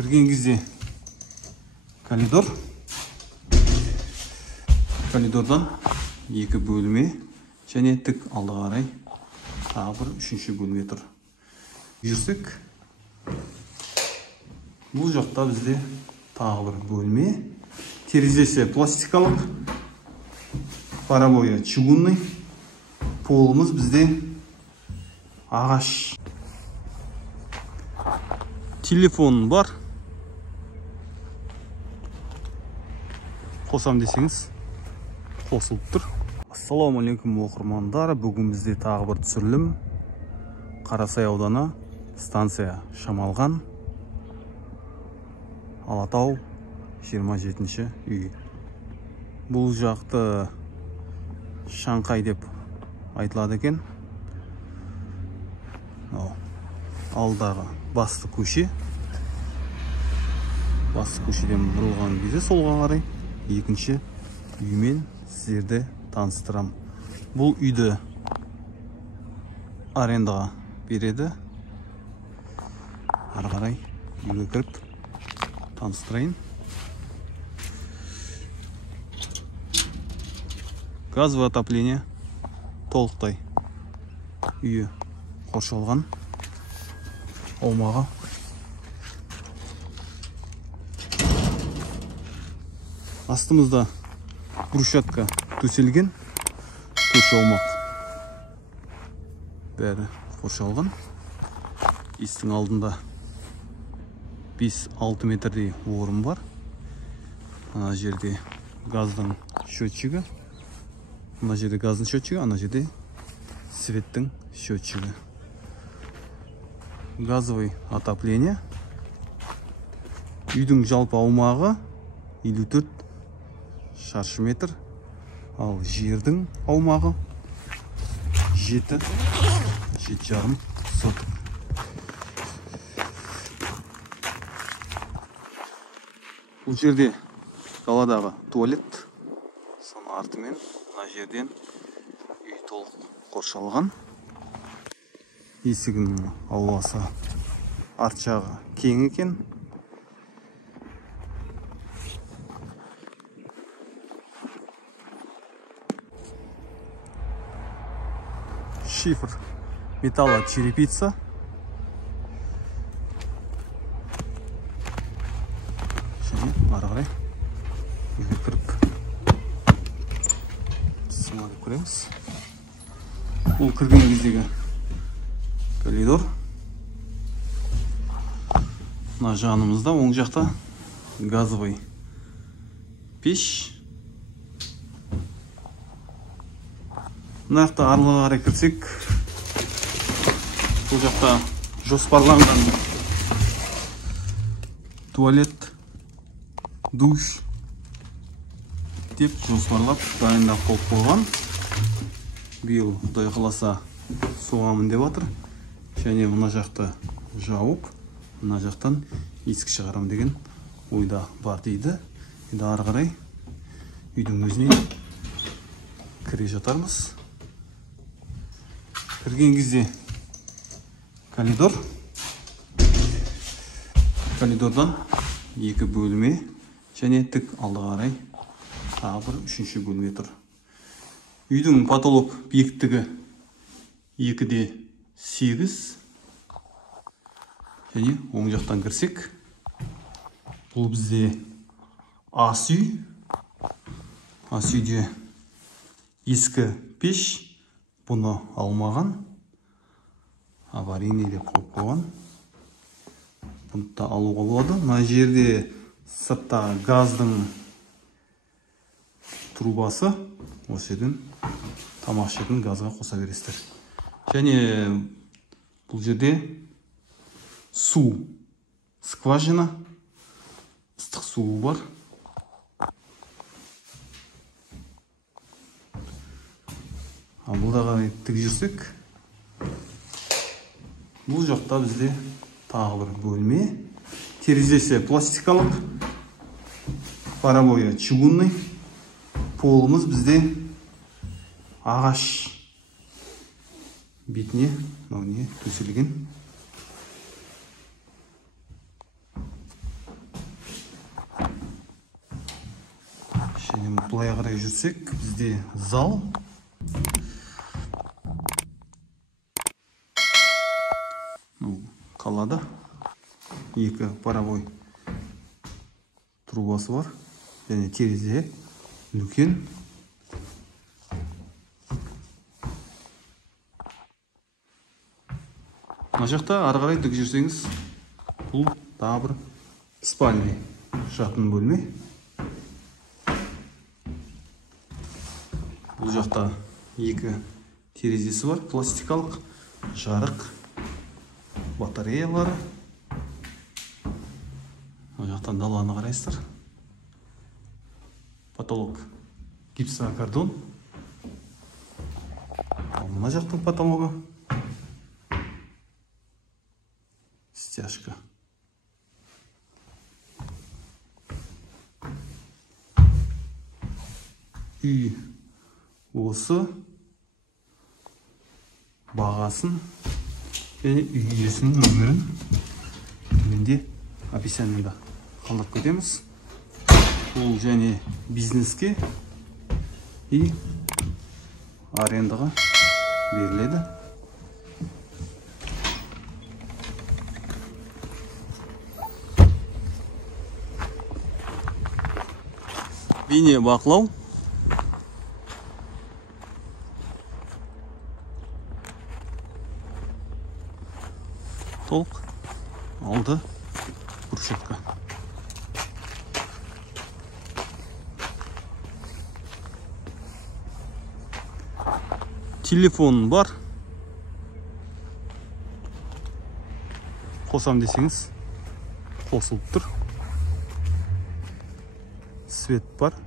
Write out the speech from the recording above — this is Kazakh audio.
Кірген кезде коридор. Коридордан екі бөлме және тік алдыға қарай тағы бір үшінші бөлме тұр. Жүрсек, бұл жақта бізде тағы бір бөлме. Терезесі пластикалық, парабойы чугунный. Полымыз бізде ағаш. Телефон бар. Қосам десеңіз, қосылып тұр. Ассалаумалейкум оқырмандар. Бүгін бізде тағы бір түсірілім. Қарасай ауданы, станция Шамалған, Алатау 27-ші үй. Бұл жақты Шанқай деп айтылады екен. Алдағы басты көше. Басты көшеден бұрылған кезде солға қарай екінші үймен сіздерді таныстырам. Бұл үйді арендаға береді. Ары қарай үйге кіріп таныстырайын. Газовое отопление толықтай үйі қоршалған. Аумағы астымызда брусчатка төселген. Көше аумақ бәрі қоршалған. Естің алдында 5-6 метрдей орын бар. Ана жерде газдың счетчигі. Ана жерде газдың счетчигі, ана жерде светтің счетчигі. Газовый отопление. Үйдің жалпы аумағы 54 шаршы метр. Ал жердің аумағы 7,5 сотық. Бұл жерде қаладағы туалет. Соның артымен мына жерден үй толық қоршалған. Есігінің ауласы арт жағы кең екен. Шифр металла черепица. Және ары қарай үйге кіріп сыңарып көреміз. Бұл кірген кездегі коридор. Мына жанымызда оң жақта газовый пеш. Мына жақта арлыға қарай кірсек, бұл жақта жоспарланған туалет, душ деп жоспарлап дайындап қойған. Биыл Құдай қаласа соғамын деп жатыр. Және мына жақты жауып, мына жақтан есік шығарам деген ойда бар дейді. Енді ары қарай үйдің өзіне кіре жатармыз. Кірген кезде коридор. Коридордан екі бөлме және тік алдыға қарай тағы бір үшінші бөлме тұр. Үйдің потолок биіктігі 2,8. Және оң жақтан кірсек, бұл бізде ас үй. Ас үйде ескі пеш. Бұны алмаған, аварийный деп қойып қойған. Бұны да алуға болады. Мына жерде сыртта газдың трубасы. Осы жерден тамақ ішетін газға қоса бересіздер. Және бұл жерде су, скважина, ыстық суы бар. Бұлдаға тік жүрсек, бұл жақта бізде тағы бір бөлме. Терезесі пластикалық, парабойы чугунный. Полымыз бізде ағаш бетіне төселген. Және былай қарай жүрсек, бізде зал. Қалада екі паровой трубасы бар. Және терезе үлкен. Мына жақта ары қарай тік жүрсеңіз, бұл тағы бір спальный жатын бөлме. Бұл жақта екі терезесі бар, пластикалық, жарық, батареялары. Бұл жақтан даланы қарайсыздар. Потолок гипсокартон. Мына жақтың потологы стяжка. Үй осы бағасын және үй иесінің нөмірін төменде описаниеда қалдырып кетеміз. Бұл және бизнеске и арендаға беріледі. Бейне бақылау. Толық алды брусчатка. Телефон бар. Қосам десеңіз қосылып тұр. Свет бар.